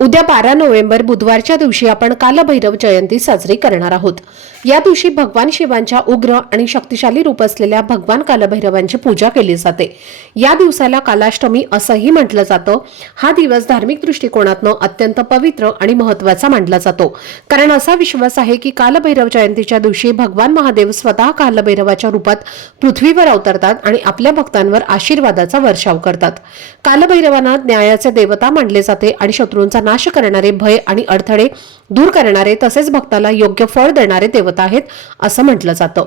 उद्या बारा नोव्हेंबर बुधवारच्या दिवशी आपण कालभैरव जयंती साजरी करणार आहोत. या दिवशी भगवान शिवांच्या उग्र आणि शक्तिशाली रूप असलेल्या भगवान कालभैरवांची पूजा केली जाते. या दिवसाला कालाष्टमी असंही म्हटलं जातं. हा दिवस धार्मिक दृष्टिकोनातनं अत्यंत पवित्र आणि महत्त्वाचा मानला जातो. कारण असा विश्वास आहे की कालभैरव जयंतीच्या दिवशी भगवान महादेव स्वतः कालभैरवाच्या रूपात पृथ्वीवर अवतरतात आणि आपल्या भक्तांवर आशीर्वादाचा वर्षाव करतात. कालभैरवांना न्यायाचे देवता मानले जाते आणि शत्रूंचा नाश करणारे भय आणि अडथळे दूर करणारे तसेच भक्ताला योग्य फळ देणारे देवता आहेत असं म्हटलं जातं.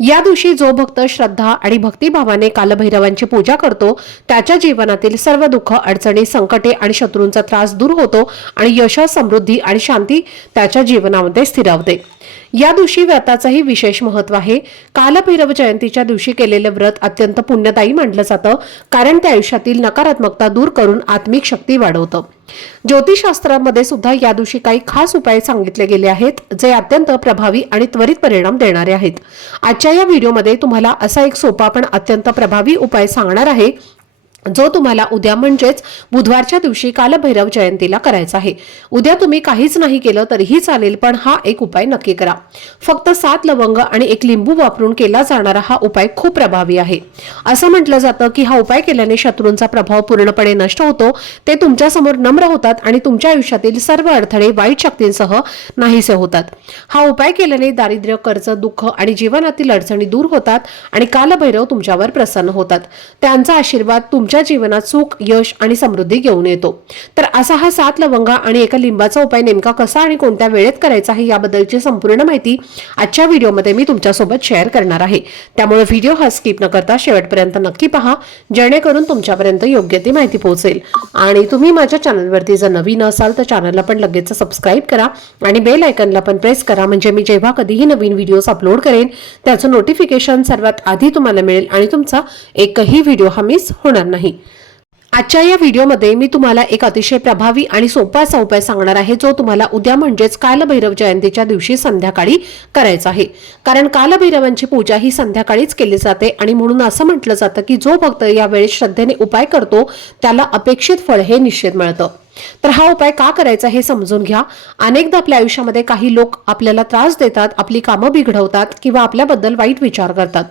या दिवशी जो भक्त श्रद्धा आणि भक्तिभावाने कालभैरवांची पूजा करतो त्याच्या जीवनातील सर्व दुःख अडचणी संकटे आणि शत्रूंचा त्रास दूर होतो आणि यश समृद्धी आणि शांती त्याच्या जीवनामध्ये स्थिरावते. या दिवशी व्रताचंही विशेष महत्त्व आहे. कालभैरव जयंतीच्या दिवशी केलेलं व्रत अत्यंत पुण्यदायी मानलं जातं कारण ते आयुष्यातील नकारात्मकता दूर करून आत्मिक शक्ती वाढवतं. ज्योतिषशास्त्रामध्ये सुद्धा या दिवशी काही खास उपाय सांगितले गेले आहेत जे अत्यंत प्रभावी आणि त्वरित परिणाम देणारे आहेत. आजच्या या व्हिडिओमध्ये तुम्हाला असा एक सोपा पण अत्यंत प्रभावी उपाय सांगणार आहे जो तुम्हाला उद्या म्हणजेच बुधवारच्या दिवशी कालभैरव जयंतीला करायचा आहे. उद्या तुम्ही काहीच नाही केलं तरीही चालेल पण हा एक उपाय नक्की करा. फक्त सात लवंग आणि एक लिंबू वापरून केला जाणारा हा उपाय खूप प्रभावी आहे. असं म्हटलं जातं की हा उपाय केल्याने शत्रूंचा प्रभाव पूर्णपणे नष्ट होतो ते तुमच्यासमोर नम्र होतात आणि तुमच्या आयुष्यातील सर्व अडथळे वाईट शक्तींसह नाहीसे होतात. हा उपाय केल्याने दारिद्र्य कर्ज दुःख आणि जीवनातील अडचणी दूर होतात आणि कालभैरव तुमच्यावर प्रसन्न होतात. त्यांचा आशीर्वाद तुमच्या जीवनात सुख यश आणि समृद्धी घेऊन येतो. तर असा हा सात लवंगा आणि एका लिंबाचा उपाय नेमका कसा आणि कोणत्या वेळेत करायचा आहे याबद्दलची संपूर्ण माहिती आजच्या व्हिडिओमध्ये मी तुमच्यासोबत शेअर करणार आहे. त्यामुळे व्हिडिओ हा स्किप न करता शेवटपर्यंत नक्की पहा जेणेकरून तुमच्यापर्यंत योग्य ती माहिती पोहोचेल. आणि तुम्ही माझ्या चॅनलवरती जर नवीन असाल तर चॅनलला पण लगेच सबस्क्राईब करा आणि बेल आयकनला पण प्रेस करा. म्हणजे मी जेव्हा कधीही नवीन व्हिडिओज अपलोड करेन त्याचं नोटिफिकेशन सर्वात आधी तुम्हाला मिळेल आणि तुमचा एकही व्हिडिओ हा मिस होणार नाही. आजच्या या व्हिडिओमध्ये मी तुम्हाला एक अतिशय प्रभावी आणि सोपा असा उपाय सांगणार आहे जो तुम्हाला उद्या म्हणजेच कालभैरव जयंतीच्या दिवशी संध्याकाळी करायचा आहे. कारण कालभैरवांची पूजा ही संध्याकाळीच केली जाते आणि म्हणून असं म्हटलं जातं की जो भक्त यावेळी श्रद्धेने उपाय करतो त्याला अपेक्षित फळ हे निश्चित मिळतं. तर हा उपाय का करायचा हे समजून घ्या. अनेकदा आपल्या आयुष्यामध्ये काही लोक आपल्याला त्रास देतात आपली कामं बिघडवतात किंवा आपल्याबद्दल वाईट विचार करतात.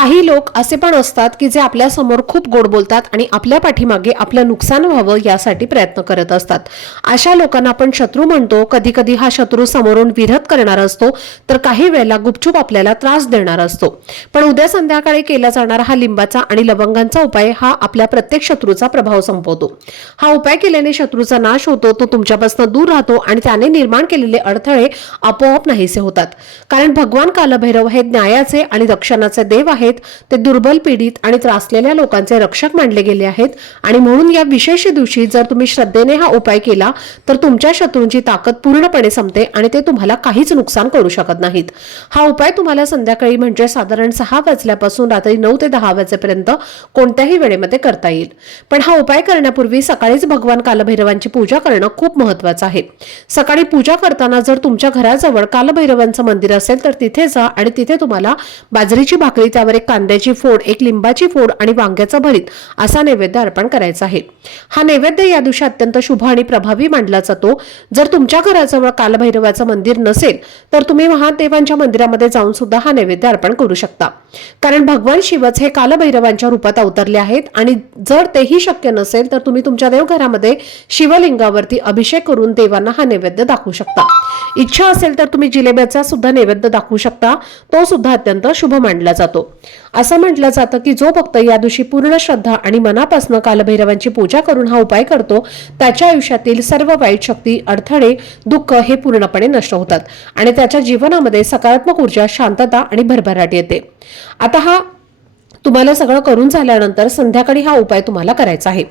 काही लोक असे पण असतात की जे आपल्यासमोर खूप गोड बोलतात आणि आपल्या पाठीमागे आपलं नुकसान व्हावं यासाठी प्रयत्न करत असतात. अशा लोकांना आपण शत्रू म्हणतो. कधी कधी हा शत्रू समोरून विरोध करणारा असतो. तर काही वेळेला गुपचूप आपल्याला त्रास देणारा असतो. पण उद्या संध्याकाळी केला जाणारा हा लिंबाचा आणि लवंगांचा उपाय हा आपल्या प्रत्येक शत्रूचा प्रभाव संपवतो. हा उपाय केल्याने शत्रूचा नाश होतो तो तुमच्यापासून दूर राहतो आणि त्याने निर्माण केलेले अडथळे आपोआप नाहीसे होतात. कारण भगवान कालभैरव हे न्यायाचे आणि रक्षणाचे देव आहेत. ते दुर्बल पीडित आणि त्रासलेल्या लोकांचे रक्षक मानले गेले आहेत. आणि म्हणून या विशेष दिवशी जर तुम्ही श्रद्धेने हा उपाय केला तर तुमच्या शत्रूंची ताकद पूर्णपणे संपते आणि ते तुम्हाला काहीच नुकसान करू शकत नाहीत. हा उपाय तुम्हाला संध्याकाळी म्हणजे साधारण सहा वाजल्यापासून रात्री नऊ ते दहा वाजेपर्यंत कोणत्याही वेळेमध्ये करता येईल. पण हा उपाय करण्यापूर्वी सकाळीच भगवान कालभैरवांची पूजा करणं खूप महत्वाचं आहे. सकाळी पूजा करताना जर तुमच्या घराजवळ कालभैरवांचं मंदिर असेल तर तिथे जा आणि तिथे तुम्हाला बाजरीची भाकरी त्यावर एक कांद्याची फोड एक लिंबाची फोड आणि वांग्याचा भरीत असा नैवेद्य अर्पण करायचा आहे. हा नैवेद्य या दिवशी अत्यंत शुभ आणि प्रभावी मानला जातो. जर तुमच्या घराजवळ कालभैरवाचं मंदिर नसेल तर तुम्ही महादेवांच्या मंदिरामध्ये जाऊन सुद्धा हा नैवेद्य अर्पण करू शकता. कारण भगवान शिवच हे कालभैरवांच्या रूपात अवतरले आहेत आणि जर तेही शक्य नसेल तर तुम्ही तुमच्या देवघरामध्ये शिवलिंगावरती अभिषेक करून देवांना हा नैवेद्य दाखवू शकता. इच्छा असेल तर तुम्ही जिलेब्याचा सुद्धा नैवेद्य दाखवू शकता. तो सुद्धा अत्यंत शुभ मानला जातो. असं म्हटलं जातं की जो भक्त या दिवशी पूर्ण श्रद्धा आणि मनापासून कालभैरवांची पूजा करून हा उपाय करतो त्याच्या आयुष्यातील सर्व वाईट शक्ती अडथळे दुःख हे पूर्णपणे नष्ट होतात आणि त्याच्या जीवनामध्ये सकारात्मक ऊर्जा शांतता आणि भरभराट येते. आता हा तुम्हाला सगळं करून झाल्यानंतर संध्याकाळी हा उपाय तुम्हाला करायचा आहे.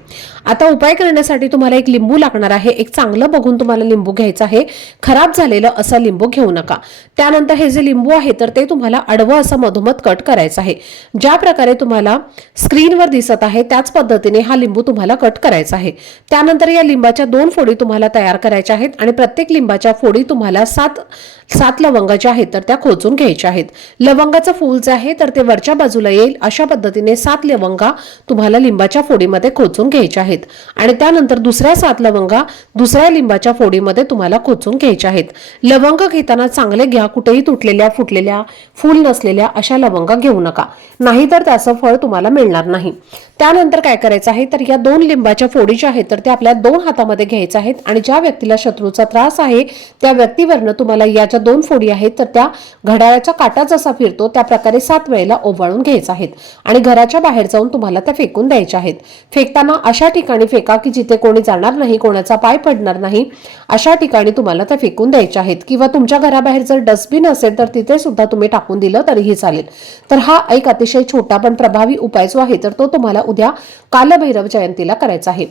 आता उपाय करण्यासाठी तुम्हाला एक लिंबू लागणार आहे. एक चांगलं बघून तुम्हाला लिंबू घ्यायचं आहे. खराब झालेलं असं लिंबू घेऊ नका. त्यानंतर हे जे लिंबू आहे तर ते तुम्हाला आडवं असं मधोमध कट करायचं आहे. ज्या प्रकारे तुम्हाला स्क्रीनवर दिसत आहे त्याच पद्धतीने हा लिंबू तुम्हाला कट करायचा आहे. त्यानंतर या लिंबाच्या दोन फोडी तुम्हाला तयार करायच्या आहेत आणि प्रत्येक लिंबाच्या फोडी तुम्हाला सात सात लवंगाच्या आहेत तर त्या खोचून घ्यायच्या आहेत. लवंगाचं फूल जे आहे तर ते वरच्या बाजूला येईल. अशा पद्धतीने सात लवंगा तुम्हाला लिंबाच्या फोडीमध्ये खोचून घ्यायच्या आहेत. आणि त्यानंतर दुसऱ्या सात लवंगा दुसऱ्या लिंबाच्या फोडीमध्ये तुम्हाला खोचून घ्यायच्या आहेत. लवंग घेताना चांगले घ्या कुठेही तुटलेल्या फुटलेल्या फूल नसलेल्या अशा लवंगा घेऊ नका. नाहीतर त्याचं फळ तुम्हाला मिळणार नाही. त्यानंतर काय करायचं आहे तर या दोन लिंबाच्या फोडी ज्या आहेत तर त्या आपल्या दोन हातामध्ये घ्यायच्या आहेत. आणि ज्या व्यक्तीला शत्रूचा त्रास आहे त्या व्यक्तीवरनं तुम्हाला याच्या ज्या दोन फोडी आहेत तर त्या घड्याळाचा काटा जसा फिरतो त्या प्रकारे सात वेळेला ओवाळून घ्यायचा आहेत. आणि घराच्या बाहेर जाऊन तुम्हाला त्या फेकून द्यायच्या आहेत. फेकताना अशा ठिकाणी फेका की जिथे कोणी जाणार नाही कोणाचा पाय पडणार नाही अशा ठिकाणी तुम्हाला त्या फेकून द्यायच्या आहेत. किंवा तुमच्या घराबाहेर जर डस्टबिन असेल तर तिथे सुद्धा तुम्ही टाकून दिलं तरीही चालेल. तर हा एक अतिशय छोटा पण प्रभावी उपाय जो आहे तर तो तुम्हाला उद्या कालभैरव जयंतीला करायचा आहे.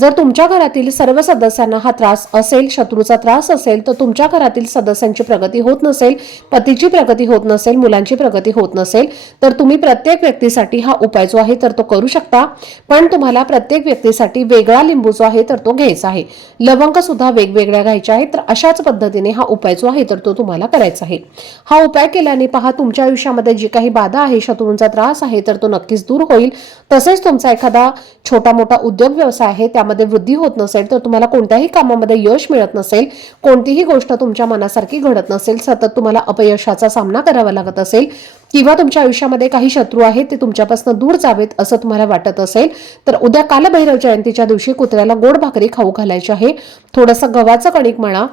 जर तुमच्या घरातील सर्व सदस्यांना हा त्रास असेल शत्रूचा त्रास असेल तर तुमच्या घरातील सदस्यांची प्रगती होत नसेल पतीची प्रगती होत नसेल मुलांची प्रगती होत नसेल तर तुम्ही प्रत्येक व्यक्तीसाठी हा उपाय जो आहे तर तो करू शकता. पण तुम्हाला प्रत्येक व्यक्तीसाठी वेगळा लिंबू जो आहे तर तो घ्यायचा आहे. लवंग सुद्धा वेगवेगळ्या घ्यायच्या आहेत तर अशाच पद्धतीने हा उपाय जो आहे तर तो तुम्हाला करायचा आहे. हा उपाय केल्याने पहा तुमच्या आयुष्यामध्ये जी काही बाधा आहे शत्रूंचा त्रास आहे तर तो नक्कीच दूर होईल. तसेच तुमचा एखादा छोटा मोठा उद्योग व्यवसाय आहे त्यामध्ये वृद्धी होत नसेल तर तुम्हाला कोणत्याही कामामध्ये यश मिळत नसेल. कोणतीही गोष्ट तुमच्या मनासारखी घडत नसेल सतत तुम्हाला अपयशाचा सामना करावा लागत असेल किंवा तुमच्या आयुष्यामध्ये काही शत्रू आहेत ते तुमच्यापासून दूर जावेत असं तुम्हाला वाटत असेल तर उद्या कालभैरव जयंतीच्या दिवशी कुत्र्याला गोड भाकरी खाऊ घालायची आहे. थोडंसं गव्हाचं कणिक म्हणा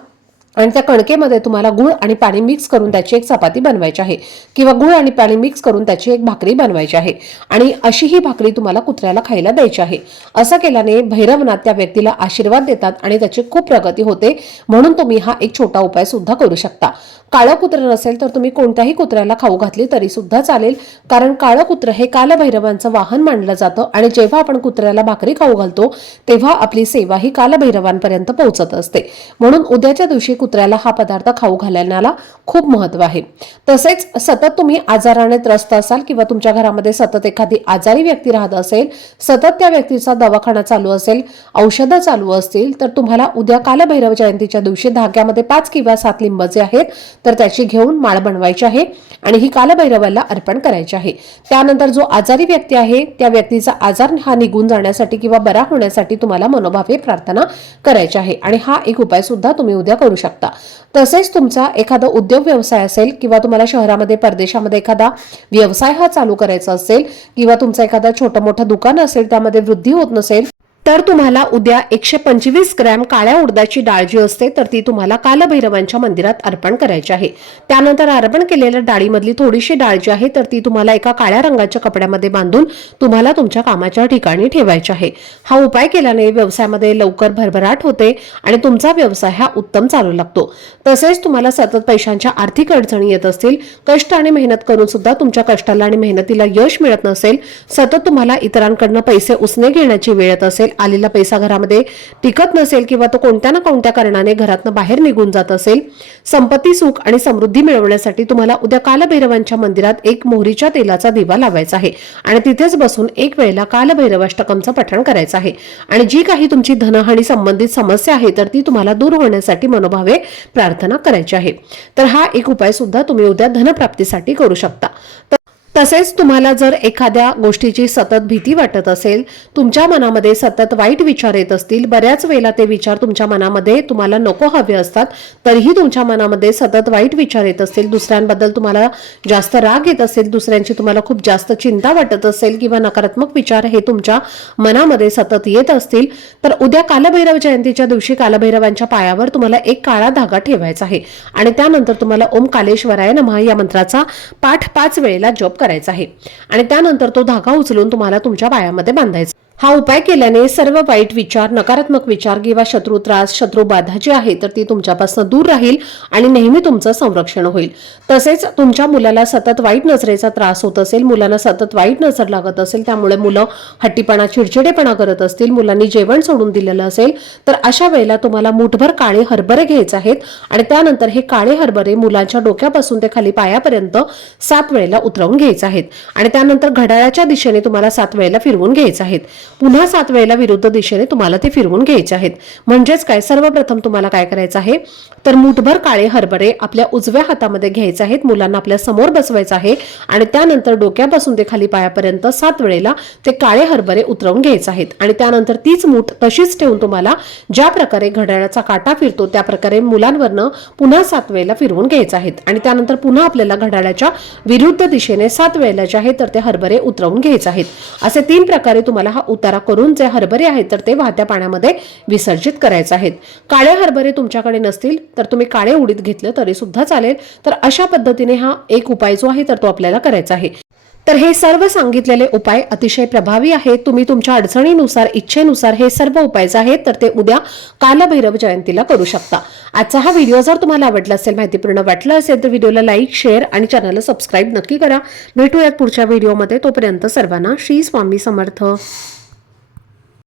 आणि त्या कणकेमध्ये तुम्हाला गुळ आणि पाणी मिक्स करून त्याची एक चपाती बनवायची आहे. किंवा गुळ आणि पाणी मिक्स करून त्याची एक भाकरी बनवायची आहे. आणि अशी ही भाकरी तुम्हाला कुत्र्याला खायला द्यायची आहे. असं केल्याने भैरवनाथ त्या व्यक्तीला आशीर्वाद देतात आणि त्याची खूप प्रगती होते. म्हणून तुम्ही हा एक छोटा उपाय सुद्धा करू शकता. काळं कुत्र नसेल तर तुम्ही कोणत्याही कुत्र्याला खाऊ घातली तरी सुद्धा चालेल. कारण काळं कुत्र हे कालभैरवांचं वाहन मानलं जातं आणि जेव्हा आपण कुत्र्याला भाकरी खाऊ घालतो तेव्हा आपली सेवा ही कालभैरवांपर्यंत पोहोचत असते. म्हणून उद्याच्या दिवशी कुत्र्याला हा पदार्थ खाऊ घालण्याला खूप महत्त्व आहे. तसेच सतत तुम्ही आजाराने त्रस्त असाल किंवा तुमच्या घरामध्ये सतत एखादी आजारी व्यक्ती राहत असेल सतत त्या व्यक्तीचा दवाखाना चालू असेल औषधं चालू असतील तर तुम्हाला उद्या कालभैरव जयंतीच्या दिवशी धाग्यामध्ये पाच किंवा सात लिंब जे आहेत तर त्याची घेऊन माळ बनवायची आहे आणि ही कालभैरवाला अर्पण करायची आहे. त्यानंतर जो आजारी व्यक्ती आहे त्या व्यक्तीचा आजार हा निघून जाण्यासाठी किंवा बरा होण्यासाठी तुम्हाला मनोभावे प्रार्थना करायची आहे आणि हा एक उपाय सुद्धा तुम्ही उद्या करू शकता. तसेच तुमचा एखादा उद्योग व्यवसाय असेल किंवा तुम्हाला शहरामध्ये परदेशामध्ये एखादा व्यवसाय हा चालू करायचा असेल किंवा तुमचा एखादा छोटं मोठं दुकान असेल त्यामध्ये वृद्धी होत नसेल तर तुम्हाला उद्या एकशे पंचवीस ग्रॅम काळ्या उडदाची डाळ जी असते तर ती तुम्हाला कालभैरवांच्या मंदिरात अर्पण करायची आहे. त्यानंतर अर्पण केलेल्या डाळीमधली थोडीशी डाळ जी आहे तर ती तुम्हाला एका काळ्या रंगाच्या कपड्यामध्ये बांधून तुम्हाला तुमच्या कामाच्या ठिकाणी ठेवायची आहे. हा उपाय केल्याने व्यवसायामध्ये लवकर भरभराट होते आणि तुमचा व्यवसाय हा उत्तम चालू लागतो. तसेच तुम्हाला सतत पैशांच्या आर्थिक अडचणी येत असतील कष्ट आणि मेहनत करून सुद्धा तुमच्या कष्टाला आणि मेहनतीला यश मिळत नसेल सतत तुम्हाला इतरांकडनं पैसे उसने घेण्याची वेळ येत असेल आलेला पैसा घरामध्ये टिकत नसेल किंवा तो कोणत्या ना कोणत्या कारणाने घरातनं बाहेर निघून जात असेल संपत्ती सुख आणि समृद्धी मिळवण्यासाठी तुम्हाला उद्या कालभैरवांच्या मंदिरात एक मोहरीच्या तेलाचा दिवा लावायचा आहे आणि तिथेच बसून एक वेळेला कालभैरवाष्टकमचं पठण करायचं आहे. आणि जी काही तुमची धनहानी संबंधित समस्या आहे तर ती तुम्हाला दूर होण्यासाठी मनोभावे प्रार्थना करायची आहे. तर हा एक उपाय सुद्धा तुम्ही उद्या धनप्राप्तीसाठी करू शकता. तसेच तुम्हाला जर एखाद्या गोष्टीची सतत भीती वाटत असेल तुमच्या मनामध्ये सतत वाईट विचार येत असतील बऱ्याच वेळेला ते विचार तुमच्या मनामध्ये तुम्हाला नको हवे असतात तरीही तुमच्या मनामध्ये सतत वाईट विचार येत असतील दुसऱ्यांबद्दल तुम्हाला जास्त राग येत असेल दुसऱ्यांची तुम्हाला खूप जास्त चिंता वाटत असेल किंवा नकारात्मक विचार हे तुमच्या मनामध्ये सतत येत असतील तर उद्या कालभैरव जयंतीच्या दिवशी कालभैरवांच्या पायावर तुम्हाला एक काळा धागा ठेवायचा आहे. आणि त्यानंतर तुम्हाला ओम कालेश्वराय नमः या मंत्राचा पाठ पाच वेळेला जप करायचा आहे. आणि त्यानंतर तो धागा उचलून तुम्हाला तुमच्या पायामध्ये बांधायचा. हा उपाय केल्याने सर्व वाईट विचार नकारात्मक विचार किंवा शत्रू त्रास शत्रू बाधा जी आहे तर ती तुमच्यापासून दूर राहील आणि नेहमी तुमचं संरक्षण होईल. तसेच तुमच्या मुलाला सतत वाईट नजरेचा त्रास होत असेल मुलांना सतत वाईट नजर लागत असेल त्यामुळे मुलं हट्टीपणा चिडचिडेपणा करत असतील मुलांनी जेवण सोडून दिलेलं असेल तर अशा वेळेला तुम्हाला मुठभर काळे हरभरे घ्यायचे आहेत आणि त्यानंतर हे काळे हरभरे मुलांच्या डोक्यापासून ते खाली पायापर्यंत सात वेळेला उतरवून घ्यायचे आहेत आणि त्यानंतर घड्याळाच्या दिशेने तुम्हाला सात वेळेला फिरवून घ्यायचे आहेत. पुन्हा सात वेळेला विरुद्ध दिशेने तुम्हाला ते फिरवून घ्यायचे आहेत. म्हणजेच काय? सर्वप्रथम तुम्हाला काय करायचं आहे? तर मुठभर काळे हरभरे आपल्या उजव्या हातामध्ये घ्यायचे आहेत. मुलांना आपल्यासमोर बसवायचं आहे आणि त्यानंतर डोक्यापासून ते खाली पायापर्यंत सात वेळेला ते काळे हरभरे उतरवून घ्यायचे आहेत. आणि त्यानंतर तीच मूठ तशीच ठेवून तुम्हाला ज्या प्रकारे घड्याळाचा काटा फिरतो त्या प्रकारे मुलांवरनं पुन्हा सात वेळेला फिरवून घ्यायचे आहेत. आणि त्यानंतर पुन्हा आपल्याला घड्याळाच्या विरुद्ध दिशेने सात वेळेला जे आहे तर ते हरभरे उतरवून घ्यायचे आहेत. असे तीन प्रकारे तुम्हाला हा उतारा करून जे हरभरे आहेत तर ते वाहत्या पाण्यामध्ये विसर्जित करायचे आहेत. काळे हरभरे तुमच्याकडे नसतील तर तुम्ही काळे उडीत घेतलं तरी सुद्धा चालेल. तर अशा पद्धतीने हा एक उपाय जो आहे तर तो आपल्याला करायचा आहे. तर हे सर्व सांगितलेले उपाय अतिशय प्रभावी आहेत. तुम्ही तुमच्या अडचणीनुसार इच्छेनुसार हे सर्व उपाय जे आहेत तर ते उद्या कालभैरव जयंतीला करू शकता. आजचा हा व्हिडिओ जर तुम्हाला आवडला असेल माहितीपूर्ण वाटलं असेल तर व्हिडिओला लाईक शेअर आणि चॅनलला सबस्क्राईब नक्की करा. भेटूयात पुढच्या व्हिडिओमध्ये. तोपर्यंत सर्वांना श्री स्वामी समर्थ.